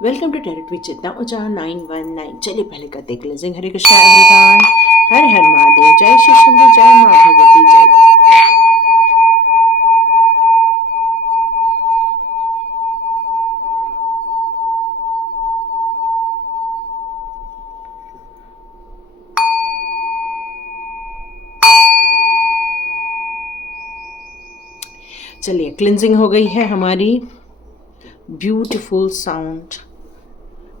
Welcome to टेरेट with चेतना ऊंचा 919। चलिए पहले करते हैं क्लेंजिंग। हरे कृष्णा एवरीवन, हर हर महादेव, जय श्री शंभू, जय माँ भगवती, जय। चलिए क्लिनजिंग हो गई है हमारी। ब्यूटीफुल साउंड,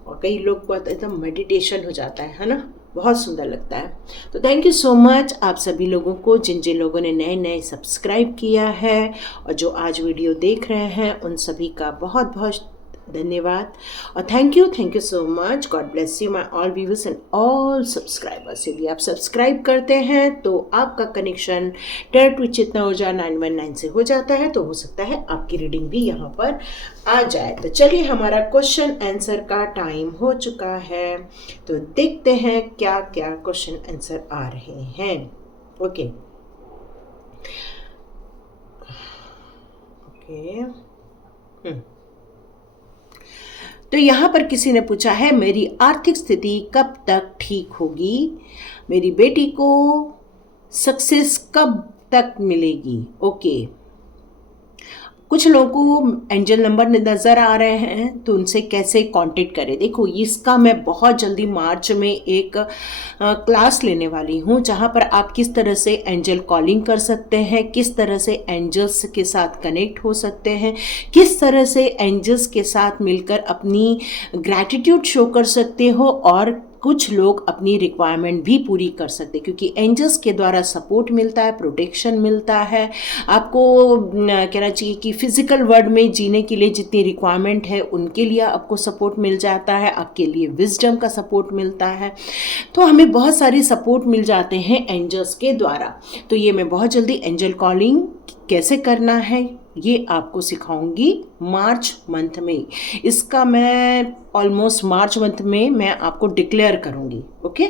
और कई लोग को एकदम मेडिटेशन हो जाता है ना, बहुत सुंदर लगता है। तो थैंक यू सो मच आप सभी लोगों को, जिन जिन लोगों ने नए नए सब्सक्राइब किया है और जो आज वीडियो देख रहे हैं, उन सभी का बहुत बहुत धन्यवाद और thank you so much. God bless you my all viewers and all subscribers. यदि आप सब्सक्राइब करते हैं तो आपका कनेक्शन टेरेट विद चेतना ऊर्जा 919 से हो जाता है, तो हो सकता है आपकी रीडिंग भी यहाँ पर आ जाए। तो चलिए हमारा क्वेश्चन आंसर का टाइम हो चुका है, तो देखते हैं क्या क्या क्वेश्चन आंसर आ रहे हैं। ओके तो यहाँ पर किसी ने पूछा है मेरी आर्थिक स्थिति कब तक ठीक होगी, मेरी बेटी को सक्सेस कब तक मिलेगी। ओके कुछ लोगों को एंजल नंबर नज़र आ रहे हैं, तो उनसे कैसे कांटेक्ट करें। देखो इसका मैं बहुत जल्दी मार्च में एक क्लास लेने वाली हूँ, जहाँ पर आप किस तरह से एंजल कॉलिंग कर सकते हैं, किस तरह से एंजल्स के साथ कनेक्ट हो सकते हैं, किस तरह से एंजल्स के साथ मिलकर अपनी ग्रैटिट्यूड शो कर सकते हो, और कुछ लोग अपनी रिक्वायरमेंट भी पूरी कर सकते हैं, क्योंकि एंजल्स के द्वारा सपोर्ट मिलता है, प्रोटेक्शन मिलता है। आपको कहना चाहिए कि फिजिकल वर्ल्ड में जीने के लिए जितनी रिक्वायरमेंट है उनके लिए आपको सपोर्ट मिल जाता है, आपके लिए विजडम का सपोर्ट मिलता है, तो हमें बहुत सारी सपोर्ट मिल जाते हैं एंजल्स के द्वारा। तो ये मैं बहुत जल्दी एंजल कॉलिंग कैसे करना है ये आपको सिखाऊंगी मार्च मंथ में। इसका मैं ऑलमोस्ट मार्च मंथ में मैं आपको डिक्लेयर करूंगी। ओके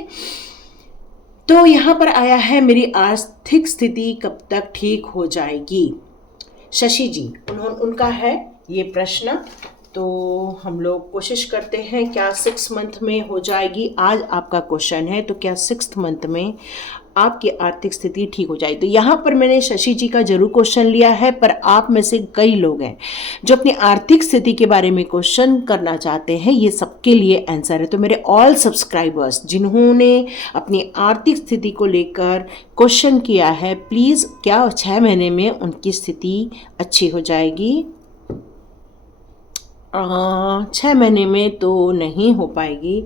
तो यहाँ पर आया है मेरी आर्थिक स्थिति कब तक ठीक हो जाएगी। शशि जी उनका है ये प्रश्न, तो हम लोग कोशिश करते हैं क्या 6 मंथ में हो जाएगी। आज आपका क्वेश्चन है, तो क्या 6th मंथ में आपकी आर्थिक स्थिति ठीक हो जाए। तो यहाँ पर मैंने शशि जी का जरूर क्वेश्चन लिया है, पर आप में से कई लोग हैं जो अपनी आर्थिक स्थिति के बारे में क्वेश्चन करना चाहते हैं, ये सबके लिए आंसर है। तो मेरे ऑल सब्सक्राइबर्स जिन्होंने अपनी आर्थिक स्थिति को लेकर क्वेश्चन किया है, प्लीज़ क्या 6 महीने में उनकी स्थिति अच्छी हो जाएगी। 6 महीने में तो नहीं हो पाएगी,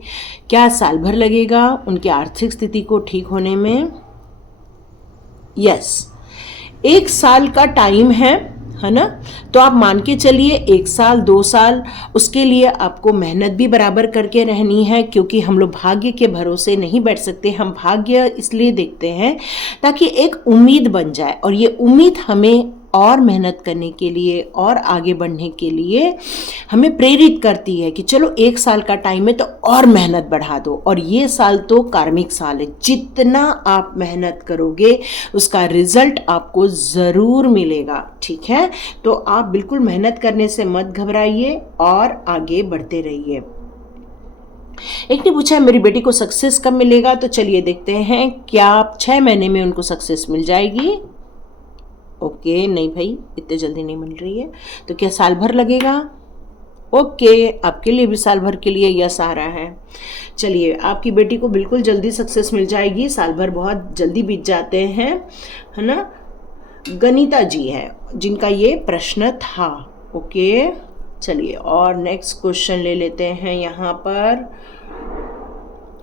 क्या साल भर लगेगा उनकी आर्थिक स्थिति को ठीक होने में। यस 1 साल का टाइम है ना, तो आप मान के चलिए 1 साल 2 साल, उसके लिए आपको मेहनत भी बराबर करके रहनी है, क्योंकि हम लोग भाग्य के भरोसे नहीं बैठ सकते। हम भाग्य इसलिए देखते हैं ताकि एक उम्मीद बन जाए, और ये उम्मीद हमें और मेहनत करने के लिए और आगे बढ़ने के लिए हमें प्रेरित करती है कि चलो 1 साल का टाइम है तो और मेहनत बढ़ा दो। और ये साल तो कार्मिक साल है, जितना आप मेहनत करोगे उसका रिजल्ट आपको ज़रूर मिलेगा। ठीक है, तो आप बिल्कुल मेहनत करने से मत घबराइए और आगे बढ़ते रहिए। एक ने पूछा है मेरी बेटी को सक्सेस कब मिलेगा, तो चलिए देखते हैं क्या 6 महीने में उनको सक्सेस मिल जाएगी। ओके नहीं भाई इतने जल्दी नहीं मिल रही है, तो क्या साल भर लगेगा। ओके आपके लिए भी साल भर के लिए यस आ रहा है। चलिए आपकी बेटी को बिल्कुल जल्दी सक्सेस मिल जाएगी, साल भर बहुत जल्दी बीत जाते हैं, है ना। गनीता जी है जिनका ये प्रश्न था। ओके चलिए और नेक्स्ट क्वेश्चन ले लेते हैं यहाँ पर।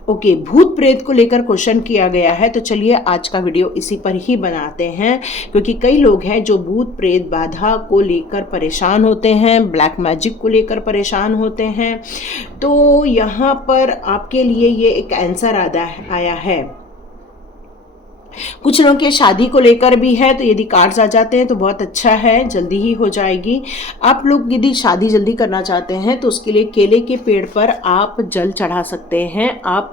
ओके भूत प्रेत को लेकर क्वेश्चन किया गया है, तो चलिए आज का वीडियो इसी पर ही बनाते हैं, क्योंकि कई लोग हैं जो भूत प्रेत बाधा को लेकर परेशान होते हैं, ब्लैक मैजिक को लेकर परेशान होते हैं। तो यहाँ पर आपके लिए ये एक आंसर आया है। कुछ लोगों के शादी को लेकर भी है, तो यदि कार्ड्स आ जाते हैं तो बहुत अच्छा है, जल्दी ही हो जाएगी। आप लोग यदि शादी जल्दी करना चाहते हैं तो उसके लिए केले के पेड़ पर आप जल चढ़ा सकते हैं। आप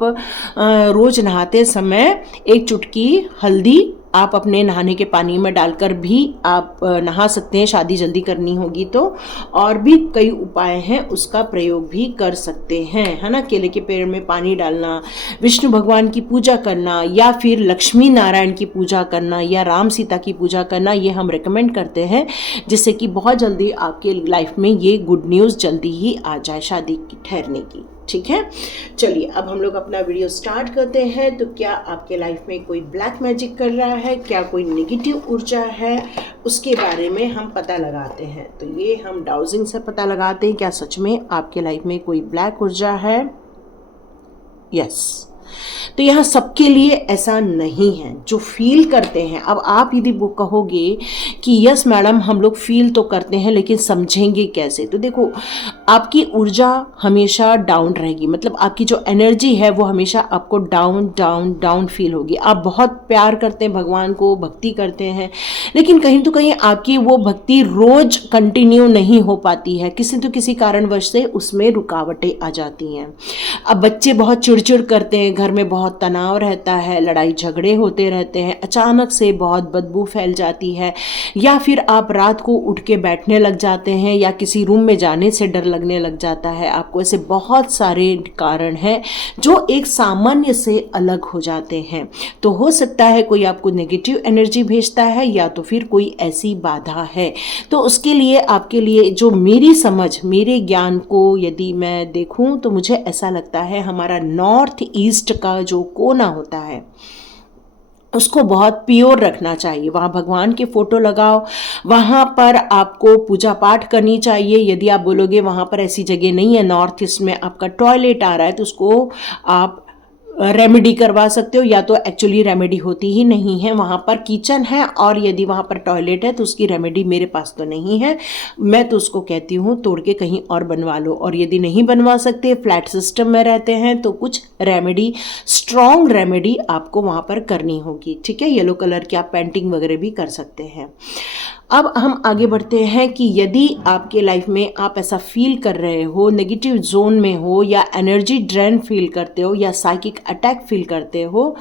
रोज नहाते समय 1 चुटकी हल्दी आप अपने नहाने के पानी में डालकर भी आप नहा सकते हैं, शादी जल्दी करनी होगी तो। और भी कई उपाय हैं, उसका प्रयोग भी कर सकते हैं, है ना। केले के पेड़ में पानी डालना, विष्णु भगवान की पूजा करना, या फिर लक्ष्मी नारायण की पूजा करना, या राम सीता की पूजा करना, ये हम रेकमेंड करते हैं, जिससे कि बहुत जल्दी आपके लाइफ में ये गुड न्यूज़ जल्दी ही आ जाए शादी की ठहरने की। ठीक है, चलिए अब हम लोग अपना वीडियो स्टार्ट करते हैं। तो क्या आपके लाइफ में कोई ब्लैक मैजिक कर रहा है, क्या कोई नेगेटिव ऊर्जा है, उसके बारे में हम पता लगाते हैं। तो ये हम डाउजिंग से पता लगाते हैं, क्या सच में आपके लाइफ में कोई ब्लैक ऊर्जा है। यस, तो यहाँ सबके लिए ऐसा नहीं है जो फील करते हैं। अब आप यदि वो कहोगे कि यस मैडम हम लोग फील तो करते हैं लेकिन समझेंगे कैसे, तो देखो आपकी ऊर्जा हमेशा डाउन रहेगी, मतलब आपकी जो एनर्जी है वो हमेशा आपको डाउन डाउन डाउन फील होगी। आप बहुत प्यार करते हैं भगवान को, भक्ति करते हैं, लेकिन कहीं तो कहीं आपकी वो भक्ति रोज कंटिन्यू नहीं हो पाती है, किसी तो किसी कारणवश से उसमें रुकावटें आ जाती हैं। अब बच्चे बहुत चिड़चिड़ करते हैं, घर में बहुत तनाव रहता है, लड़ाई झगड़े होते रहते हैं, अचानक से बहुत बदबू फैल जाती है, या फिर आप रात को उठ के बैठने लग जाते हैं, या किसी रूम में जाने से डर लगने लग जाता है आपको। ऐसे बहुत सारे कारण हैं जो एक सामान्य से अलग हो जाते हैं। तो हो सकता है कोई आपको नेगेटिव एनर्जी भेजता है, या तो फिर कोई ऐसी बाधा है। तो उसके लिए आपके लिए जो मेरी समझ, मेरे ज्ञान को यदि मैं देखूं तो मुझे ऐसा लगता है हमारा नॉर्थ ईस्ट का जो कोना होता है उसको बहुत प्योर रखना चाहिए। वहाँ भगवान के फोटो लगाओ, वहाँ पर आपको पूजा पाठ करनी चाहिए। यदि आप बोलोगे वहाँ पर ऐसी जगह नहीं है, नॉर्थ ईस्ट में आपका टॉयलेट आ रहा है, तो उसको आप रेमेडी करवा सकते हो, या तो एक्चुअली रेमेडी होती ही नहीं है, वहाँ पर किचन है और यदि वहाँ पर टॉयलेट है तो उसकी रेमेडी मेरे पास तो नहीं है। मैं तो उसको कहती हूँ तोड़ के कहीं और बनवा लो। और यदि नहीं बनवा सकते, फ्लैट सिस्टम में रहते हैं, तो कुछ रेमेडी, स्ट्रॉन्ग रेमेडी आपको वहाँ पर करनी होगी। ठीक है, येलो कलर की आप पेंटिंग वगैरह भी कर सकते हैं। अब हम आगे बढ़ते हैं कि यदि आपके लाइफ में आप ऐसा फील कर रहे हो, नेगेटिव जोन में हो, या एनर्जी ड्रेन फील करते हो, या साइकिक अटैक फील करते हो,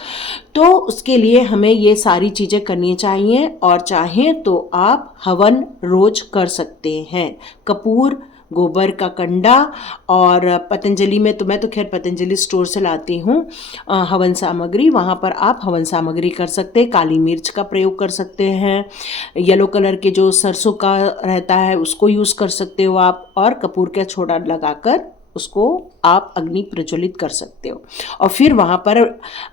तो उसके लिए हमें ये सारी चीज़ें करनी चाहिए। और चाहें तो आप हवन रोज कर सकते हैं। कपूर, गोबर का कंडा, और पतंजलि में तो मैं तो खैर पतंजलि स्टोर से लाती हूँ हवन सामग्री, वहाँ पर आप हवन सामग्री कर सकते हैं। काली मिर्च का प्रयोग कर सकते हैं, येलो कलर के जो सरसों का रहता है उसको यूज़ कर सकते हो आप, और कपूर का छोड़ा लगाकर उसको आप अग्नि प्रज्वलित कर सकते हो। और फिर वहाँ पर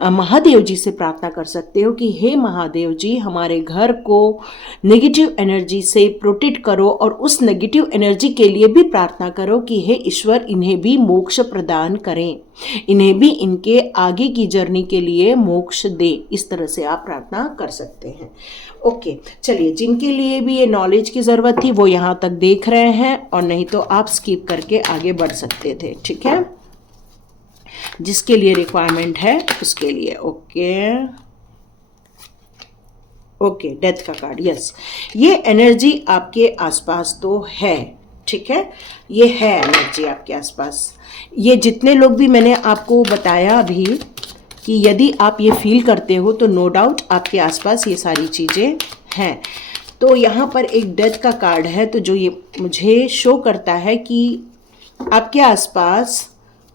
महादेव जी से प्रार्थना कर सकते हो कि हे महादेव जी, हमारे घर को नेगेटिव एनर्जी से प्रोटेक्ट करो, और उस नेगेटिव एनर्जी के लिए भी प्रार्थना करो कि हे ईश्वर इन्हें भी मोक्ष प्रदान करें, इन्हें भी इनके आगे की जर्नी के लिए मोक्ष दे। इस तरह से आप प्रार्थना कर सकते हैं। ओके, चलिए जिनके लिए भी ये नॉलेज की ज़रूरत थी वो यहाँ तक देख रहे हैं, और नहीं तो आप स्किप करके आगे बढ़ सकते थे। ठीक है, जिसके लिए रिक्वायरमेंट है उसके लिए। ओके, डेथ का कार्ड, यस, ये एनर्जी आपके आसपास तो है। ठीक है, ये है एनर्जी आपके आसपास। ये जितने लोग भी मैंने आपको बताया अभी कि यदि आप ये फील करते हो, तो नो डाउट आपके आसपास ये सारी चीज़ें हैं। तो यहाँ पर एक डेथ का कार्ड है, तो जो ये मुझे शो करता है कि आपके आसपास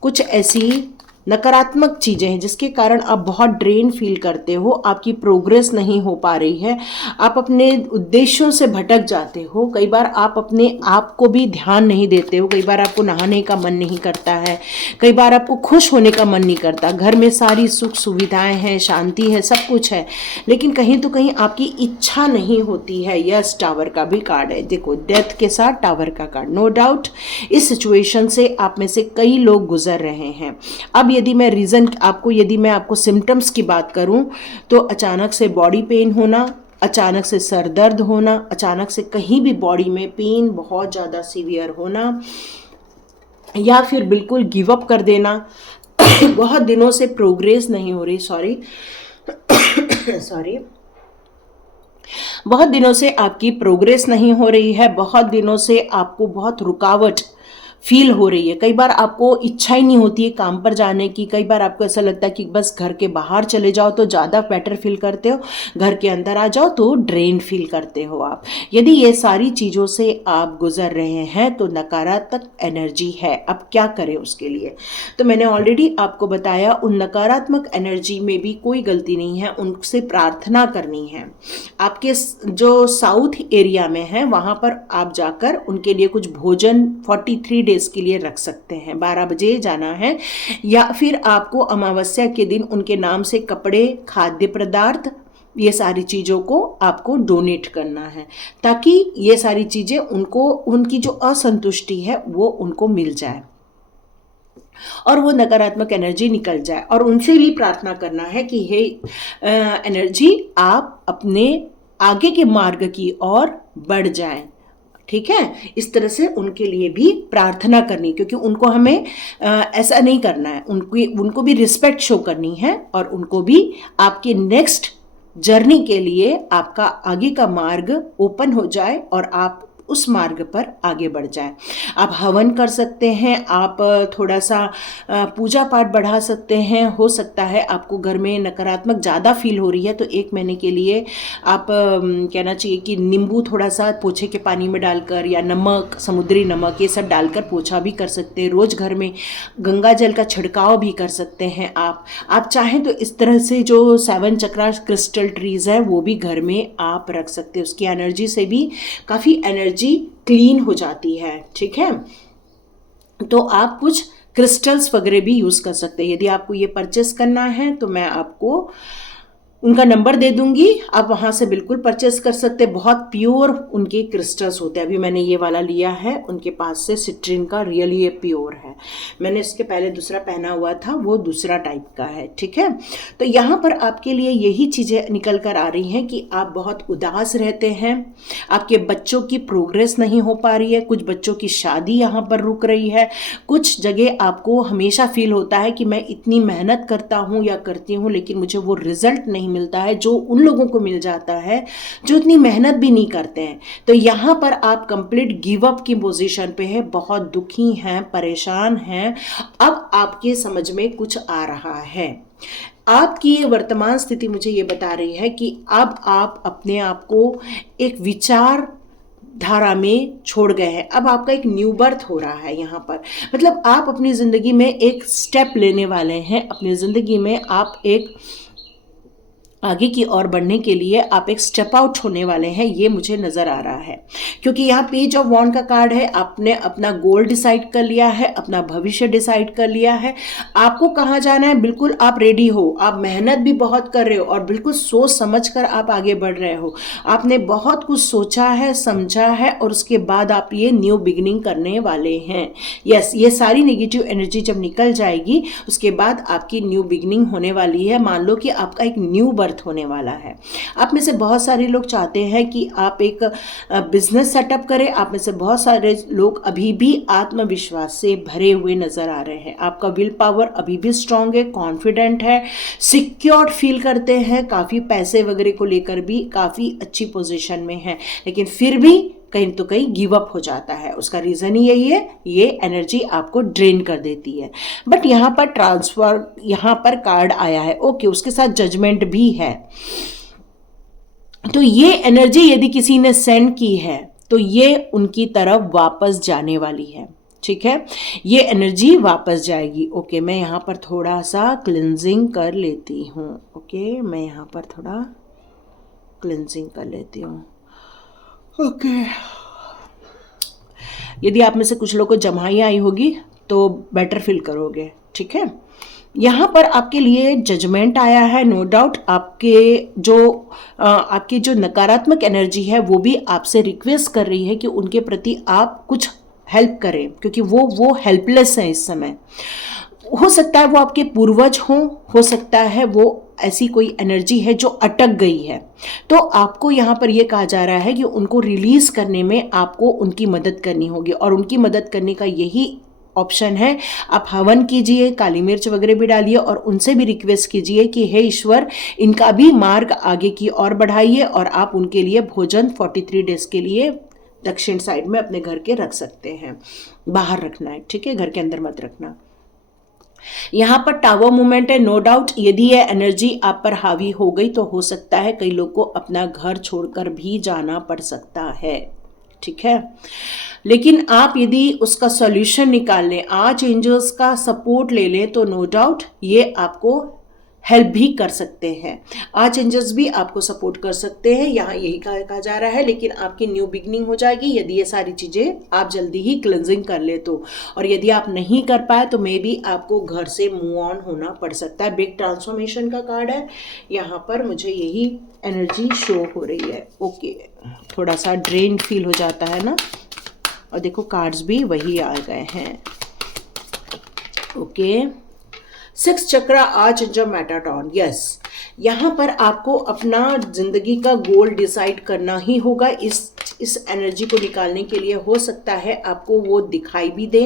कुछ ऐसी नकारात्मक चीज़ें हैं जिसके कारण आप बहुत ड्रेन फील करते हो, आपकी प्रोग्रेस नहीं हो पा रही है, आप अपने उद्देश्यों से भटक जाते हो। कई बार आप अपने आप को भी ध्यान नहीं देते हो, कई बार आपको नहाने का मन नहीं करता है, कई बार आपको खुश होने का मन नहीं करता। घर में सारी सुख सुविधाएं हैं, शांति है, सब कुछ है, लेकिन कहीं तो कहीं आपकी इच्छा नहीं होती है। यस, टावर का भी कार्ड है, देखो डेथ के साथ टावर का कार्ड। नो डाउट इस सिचुएशन से आप में से कई लोग गुजर रहे हैं। अब यदि मैं रीज़न आपको, यदि मैं आपको सिम्टम्स की बात करूं, तो अचानक से बॉडी पेन होना, अचानक से सर दर्द होना, अचानक से कहीं भी बॉडी में पेन बहुत ज़्यादा सीवियर होना, या फिर बिल्कुल गिव अप कर देना, बहुत दिनों से प्रोग्रेस नहीं हो रही, सॉरी बहुत दिनों से आपकी प्रोग्रेस नहीं हो रही है, बहुत दिनों से आपको बहुत रुकावट फील हो रही है। कई बार आपको इच्छा ही नहीं होती है काम पर जाने की, कई बार आपको ऐसा लगता है कि बस घर के बाहर चले जाओ तो ज़्यादा बेटर फील करते हो, घर के अंदर आ जाओ तो ड्रेन फील करते हो आप। यदि ये सारी चीज़ों से आप गुजर रहे हैं तो नकारात्मक एनर्जी है। अब क्या करें उसके लिए? तो मैंने ऑलरेडी आपको बताया, उन नकारात्मक एनर्जी में भी कोई गलती नहीं है, उनसे प्रार्थना करनी है। आपके जो साउथ एरिया में है वहाँ पर आप जाकर उनके लिए कुछ भोजन 43 डेज के लिए रख सकते हैं। 12 बजे जाना है, या फिर आपको अमावस्या के दिन उनके नाम से कपड़े, खाद्य पदार्थ, ये सारी चीज़ों को आपको डोनेट करना है, ताकि ये सारी चीज़ें उनको, उनकी जो असंतुष्टि है वो उनको मिल जाए और वो नकारात्मक एनर्जी निकल जाए। और उनसे भी प्रार्थना करना है कि हे एनर्जी, आप अपने आगे के मार्ग की ओर बढ़ जाएं। ठीक है, इस तरह से उनके लिए भी प्रार्थना करनी, क्योंकि उनको हमें ऐसा नहीं करना है, उनको भी रिस्पेक्ट शो करनी है और उनको भी आपके नेक्स्ट जर्नी के लिए आपका आगे का मार्ग ओपन हो जाए और आप उस मार्ग पर आगे बढ़ जाए। आप हवन कर सकते हैं, आप थोड़ा सा पूजा पाठ बढ़ा सकते हैं। हो सकता है आपको घर में नकारात्मक ज़्यादा फील हो रही है तो 1 महीने के लिए आप कहना चाहिए कि नींबू थोड़ा सा पोछे के पानी में डालकर, या नमक, समुद्री नमक, ये सब डालकर पोछा भी कर सकते हैं। रोज़ घर में गंगा जल का छिड़काव भी कर सकते हैं आप चाहें तो इस तरह से जो 7 चक्रा क्रिस्टल ट्रीज़ है वो भी घर में आप रख सकते हैं। उसकी एनर्जी से भी काफ़ी एनर्जी क्लीन हो जाती है। ठीक है, तो आप कुछ क्रिस्टल्स वगैरह भी यूज़ कर सकते हैं। यदि आपको ये परचेस करना है तो मैं आपको उनका नंबर दे दूंगी, आप वहाँ से बिल्कुल परचेस कर सकते हैं। बहुत प्योर उनके क्रिस्टल्स होते हैं। अभी मैंने ये वाला लिया है उनके पास से, सिट्रिन का, रियली ये प्योर है। मैंने इसके पहले दूसरा पहना हुआ था, वो दूसरा टाइप का है। ठीक है, तो यहाँ पर आपके लिए यही चीज़ें निकल कर आ रही हैं कि आप बहुत उदास रहते हैं, आपके बच्चों की प्रोग्रेस नहीं हो पा रही है, कुछ बच्चों की शादी यहाँ पर रुक रही है, कुछ जगह आपको हमेशा फील होता है कि मैं इतनी मेहनत करता हूँ या करती हूँ लेकिन मुझे वो रिजल्ट नहीं मिलता है जो उन लोगों को मिल जाता है जो इतनी मेहनत भी नहीं करते हैं। तो यहाँ पर आप कंप्लीट गिव अप की पोजीशन पे है, बहुत दुखी हैं, परेशान हैं। अब आपके समझ में कुछ आ रहा है। आपकी ये वर्तमान स्थिति मुझे ये बता रही है कि अब आप अपने आप को एक विचार धारा में छोड़ गए हैं। अब आपका एक न्यू बर्थ हो रहा है यहाँ पर, मतलब आप अपनी ज़िंदगी में एक स्टेप लेने वाले हैं। अपनी ज़िंदगी में आप एक आगे की ओर बढ़ने के लिए आप एक स्टेप आउट होने वाले हैं, ये मुझे नज़र आ रहा है। क्योंकि यहाँ पेज ऑफ वॉन्ड का कार्ड है, आपने अपना गोल डिसाइड कर लिया है, अपना भविष्य डिसाइड कर लिया है, आपको कहाँ जाना है बिल्कुल आप रेडी हो। आप मेहनत भी बहुत कर रहे हो और बिल्कुल सोच समझ कर आप आगे बढ़ रहे हो। आपने बहुत कुछ सोचा है, समझा है और उसके बाद आप ये न्यू बिगिनिंग करने वाले हैं। यस, ये सारी नेगेटिव एनर्जी जब निकल जाएगी उसके बाद आपकी न्यू बिगिनिंग होने वाली है। मान लो कि आपका एक न्यू बर्थ होने वाला है। आप में से बहुत सारे लोग चाहते हैं कि आप एक बिजनेस सेटअप करें। आप में से बहुत सारे लोग अभी भी आत्मविश्वास से भरे हुए नजर आ रहे हैं। आपका विल पावर अभी भी स्ट्रांग है, कॉन्फिडेंट है, सिक्योर्ड फील करते हैं, काफ़ी पैसे वगैरह को लेकर भी काफ़ी अच्छी पोजीशन में है, लेकिन फिर भी कहीं तो कहीं गिव अप हो जाता है। उसका रीज़न ही यही है, ये एनर्जी आपको ड्रेन कर देती है। बट यहाँ पर ट्रांसफर, यहाँ पर कार्ड आया है, ओके, उसके साथ जजमेंट भी है। तो ये एनर्जी यदि किसी ने सेंड की है तो ये उनकी तरफ वापस जाने वाली है। ठीक है, ये एनर्जी वापस जाएगी। ओके, मैं यहाँ पर थोड़ा सा क्लिनजिंग कर लेती हूँ। ओके, मैं यहाँ पर थोड़ा क्लिनजिंग कर लेती हूँ। ओके, यदि आप में से कुछ लोगों को जमाई आई होगी तो बेटर फील करोगे। ठीक है, यहाँ पर आपके लिए जजमेंट आया है, नो डाउट। आपकी जो नकारात्मक एनर्जी है वो भी आपसे रिक्वेस्ट कर रही है कि उनके प्रति आप कुछ हेल्प करें, क्योंकि वो हेल्पलेस हैं इस समय। हो सकता है वो आपके पूर्वज हों, हो सकता है वो ऐसी कोई एनर्जी है जो अटक गई है। तो आपको यहाँ पर ये कहा जा रहा है कि उनको रिलीज करने में आपको उनकी मदद करनी होगी, और उनकी मदद करने का यही ऑप्शन है। आप हवन कीजिए, काली मिर्च वगैरह भी डालिए और उनसे भी रिक्वेस्ट कीजिए कि हे ईश्वर, इनका भी मार्ग आगे की ओर बढ़ाइए, और आप उनके लिए भोजन 43 डेज के लिए दक्षिण साइड में अपने घर के रख सकते हैं। बाहर रखना है, ठीक है, घर के अंदर मत रखना। यहाँ पर टावर मूवमेंट है, नो डाउट यदि ये एनर्जी आप पर हावी हो गई तो हो सकता है कई लोग को अपना घर छोड़कर भी जाना पड़ सकता है, ठीक है। लेकिन आप यदि उसका सॉल्यूशन निकाल लें, आर्च एंजल्स का सपोर्ट ले लें, तो नो डाउट ये आपको हेल्प भी कर सकते हैं। आर्च एंजल्स भी आपको सपोर्ट कर सकते हैं, यहाँ यही कहा जा रहा है। लेकिन आपकी न्यू बिगनिंग हो जाएगी यदि ये सारी चीज़ें आप जल्दी ही क्लेंजिंग कर ले तो। और यदि आप नहीं कर पाए तो मे बी आपको घर से मूव ऑन होना पड़ सकता है। बिग ट्रांसफॉर्मेशन का कार्ड है यहाँ पर, मुझे यही एनर्जी शो हो रही है। ओके, थोड़ा सा ड्रेन फील हो जाता है ना, और देखो कार्ड्स भी वही आ गए हैं। ओके, 6 चक्रा आर्च एंजल मेटाट्रॉन, यस, यहाँ पर आपको अपना जिंदगी का गोल डिसाइड करना ही होगा। इस एनर्जी को निकालने के लिए हो सकता है आपको वो दिखाई भी दे,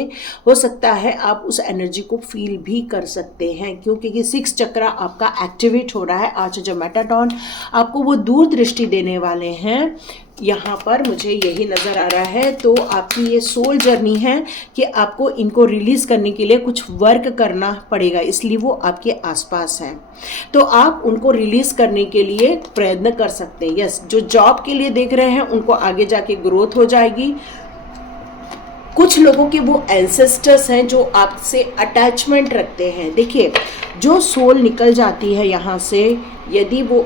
हो सकता है आप उस एनर्जी को फील भी कर सकते हैं, क्योंकि ये 6 चक्रा आपका एक्टिवेट हो रहा है। आर्च एंजल मेटाट्रॉन आपको वो दूर दृष्टि देने वाले हैं, यहाँ पर मुझे यही नज़र आ रहा है। तो आपकी ये सोल जर्नी है कि आपको इनको रिलीज़ करने के लिए कुछ वर्क करना पड़ेगा, इसलिए वो आपके आसपास हैं। तो आप उनको रिलीज़ करने के लिए प्रयत्न कर सकते हैं। यस, जो जॉब के लिए देख रहे हैं उनको आगे जाके ग्रोथ हो जाएगी। कुछ लोगों के वो एंसेस्टर्स हैं जो आपसे अटैचमेंट रखते हैं। देखिए, जो सोल निकल जाती है यहाँ से, यदि वो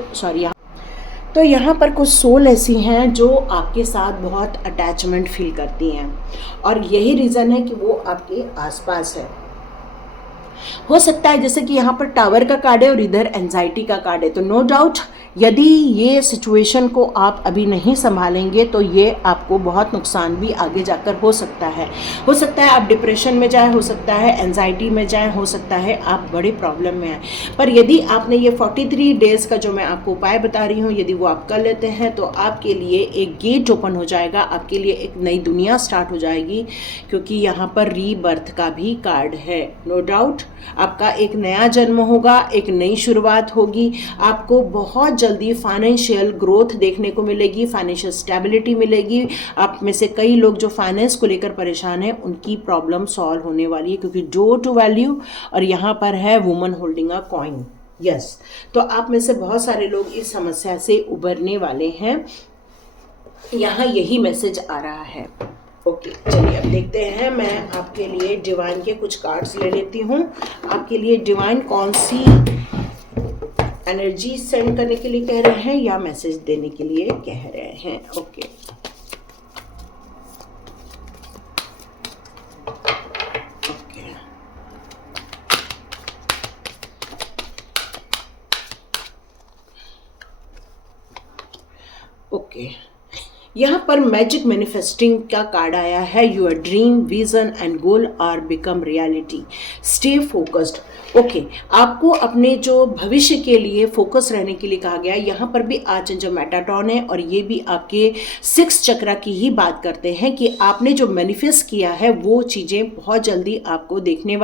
तो यहाँ पर कुछ सोल ऐसी हैं जो आपके साथ बहुत अटैचमेंट फील करती हैं, और यही रीज़न है कि वो आपके आसपास है। हो सकता है जैसे कि यहाँ पर टावर का कार्ड है और इधर एंजाइटी का कार्ड है, तो नो डाउट यदि ये सिचुएशन को आप अभी नहीं संभालेंगे तो ये आपको बहुत नुकसान भी आगे जाकर हो सकता है। हो सकता है आप डिप्रेशन में जाएं, हो सकता है एंजाइटी में जाएं, हो सकता है आप बड़े प्रॉब्लम में आए। पर यदि आपने ये 43 डेज़ का जो मैं आपको उपाय बता रही हूँ, यदि वो आप कर लेते हैं तो आपके लिए एक गेट ओपन हो जाएगा, आपके लिए एक नई दुनिया स्टार्ट हो जाएगी, क्योंकि यहाँ पर रीबर्थ का भी कार्ड है। नो डाउट आपका एक नया जन्म होगा, एक नई शुरुआत होगी, आपको बहुत जल्दी फाइनेंशियल ग्रोथ देखने को मिलेगी, फाइनेंशियल स्टेबिलिटी मिलेगी। आप में से कई लोग जो फाइनेंस को लेकर परेशान हैं उनकी प्रॉब्लम सॉल्व होने वाली है, क्योंकि डोर टू वैल्यू और यहाँ पर है woman holding a coin. Yes, तो आप में से बहुत सारे लोग इस समस्या से उभरने वाले हैं, यहाँ यही मैसेज आ रहा है। ओके, चलिए अब देखते हैं। मैं आपके लिए डिवाइन के कुछ कार्ड्स ले लेती हूँ। आपके लिए डिवाइन कौन सी एनर्जी सेंड करने के लिए कह रहे हैं या मैसेज देने के लिए कह रहे हैं। ओके, ओके, यहाँ पर मैजिक मैनिफेस्टिंग का कार्ड आया है। Your dream, vision and goal are become reality, stay focused. Okay, आपको अपने जो भविष्य के लिए फोकस रहने के लिए कहा गया है। यहाँ पर भी आर्च एंजल मेटाट्रॉन है और ये भी आपके 6 चक्रा की ही बात करते हैं कि आपने जो मैनिफेस्ट किया है वो चीज़ें बहुत जल्दी आपको देखने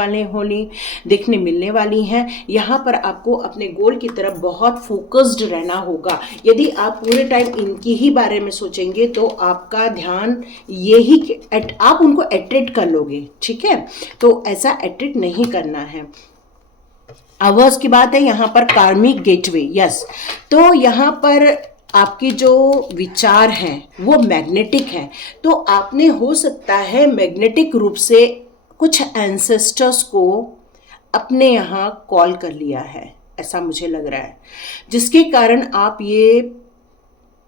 मिलने वाली हैं। यहाँ पर आपको अपने गोल की तरफ बहुत फोकस्ड रहना होगा। यदि आप पूरे टाइम इनकी ही बारे में सोचेंगे तो आपका ध्यान यही आप उनको अट्रैक्ट कर लोगे, ठीक है, तो ऐसा अट्रैक्ट नहीं करना है। आवर्स की बात है यहाँ पर कार्मिक गेटवे। यस, तो यहाँ पर आपके जो विचार हैं वो मैग्नेटिक हैं, तो आपने हो सकता है मैग्नेटिक रूप से कुछ एंसेस्टर्स को अपने यहाँ कॉल कर लिया है, ऐसा मुझे लग रहा है, जिसके कारण आप ये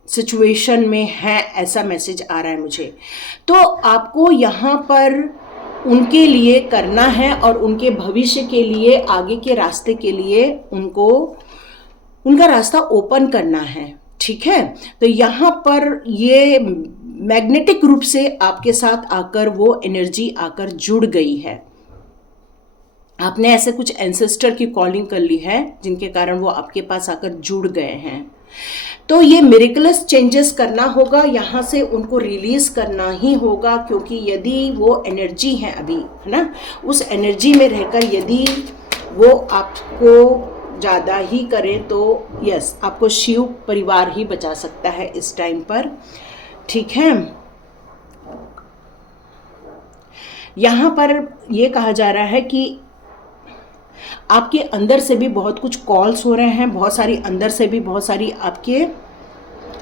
सिचुएशन में हैं, ऐसा मैसेज आ रहा है मुझे। तो आपको यहाँ पर उनके लिए करना है और उनके भविष्य के लिए, आगे के रास्ते के लिए उनको उनका रास्ता ओपन करना है, ठीक है। तो यहाँ पर ये मैग्नेटिक रूप से आपके साथ आकर वो एनर्जी आकर जुड़ गई है। आपने ऐसे कुछ एंसेस्टर की कॉलिंग कर ली है जिनके कारण वो आपके पास आकर जुड़ गए हैं। तो ये मिरेकलस चेंजेस करना होगा, यहाँ से उनको रिलीज करना ही होगा, क्योंकि यदि वो एनर्जी है अभी, है ना, उस एनर्जी में रहकर यदि वो आपको ज़्यादा ही करें तो यस, आपको शिव परिवार ही बचा सकता है इस टाइम पर, ठीक है। यहाँ पर ये कहा जा रहा है कि आपके अंदर से भी बहुत कुछ कॉल्स हो रहे हैं, बहुत सारी अंदर से भी बहुत सारी आपके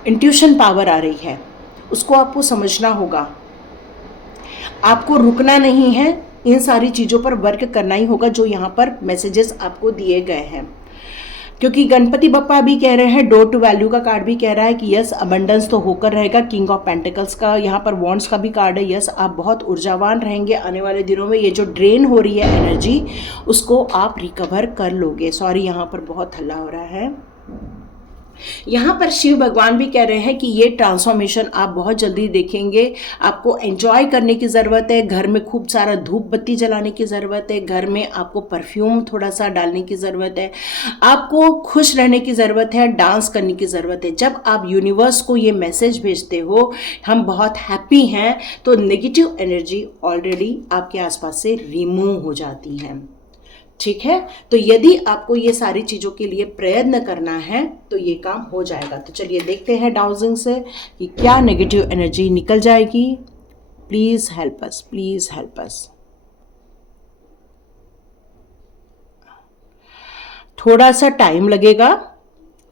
इंट्यूशन पावर आ रही है, उसको आपको समझना होगा। आपको रुकना नहीं है, इन सारी चीज़ों पर वर्क करना ही होगा जो यहाँ पर मैसेजेस आपको दिए गए हैं। क्योंकि गणपति बप्पा भी कह रहे हैं, डोर टू वैल्यू का कार्ड भी कह रहा है कि यस अबंडेंस तो होकर रहेगा। किंग ऑफ पेंटिकल्स का यहाँ पर वॉन्ड्स का भी कार्ड है, यस आप बहुत ऊर्जावान रहेंगे आने वाले दिनों में। ये जो ड्रेन हो रही है एनर्जी उसको आप रिकवर कर लोगे। सॉरी यहाँ पर बहुत हल्ला हो रहा है। यहाँ पर शिव भगवान भी कह रहे हैं कि ये ट्रांसफॉर्मेशन आप बहुत जल्दी देखेंगे। आपको एंजॉय करने की ज़रूरत है, घर में खूब सारा धूप बत्ती जलाने की ज़रूरत है, घर में आपको परफ्यूम थोड़ा सा डालने की ज़रूरत है, आपको खुश रहने की ज़रूरत है, डांस करने की ज़रूरत है। जब आप यूनिवर्स को ये मैसेज भेजते हो हम बहुत हैप्पी हैं, तो नेगेटिव एनर्जी ऑलरेडी आपके आसपास से रिमूव हो जाती है। ठीक है, तो यदि आपको ये सारी चीज़ों के लिए प्रयत्न करना है तो ये काम हो जाएगा। तो चलिए देखते हैं डाउजिंग से कि क्या नेगेटिव एनर्जी निकल जाएगी। Please help us, please help us. थोड़ा सा टाइम लगेगा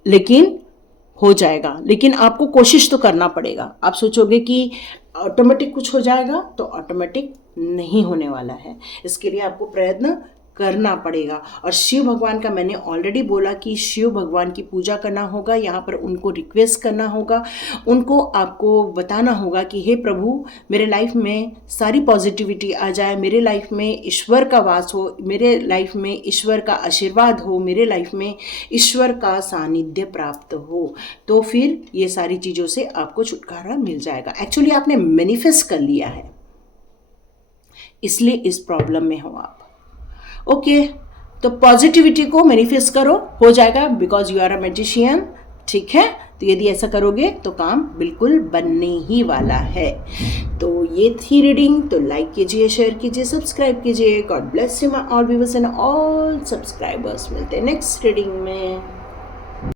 लेकिन हो जाएगा, लेकिन आपको कोशिश तो करना पड़ेगा। आप सोचोगे कि ऑटोमेटिक कुछ हो जाएगा, तो ऑटोमेटिक नहीं होने वाला है। इसके लिए आपको प्रयत्न करना पड़ेगा। और शिव भगवान का मैंने ऑलरेडी बोला कि शिव भगवान की पूजा करना होगा, यहाँ पर उनको रिक्वेस्ट करना होगा, उनको आपको बताना होगा कि हे प्रभु मेरे लाइफ में सारी पॉजिटिविटी आ जाए, मेरे लाइफ में ईश्वर का वास हो, मेरे लाइफ में ईश्वर का आशीर्वाद हो, मेरे लाइफ में ईश्वर का सानिध्य प्राप्त हो। तो फिर ये सारी चीज़ों से आपको छुटकारा मिल जाएगा। एक्चुअली आपने मैनिफेस्ट कर लिया है, इसलिए इस प्रॉब्लम में हो आप। ओके, तो पॉजिटिविटी को मैनिफेस्ट करो, हो जाएगा, because you are a magician. ठीक है, तो यदि ऐसा करोगे तो काम बिल्कुल बनने ही वाला है। तो ये थी रीडिंग, तो लाइक कीजिए, शेयर कीजिए, सब्सक्राइब कीजिए। God bless you my all viewers and all subscribers. मिलते हैं नेक्स्ट रीडिंग में।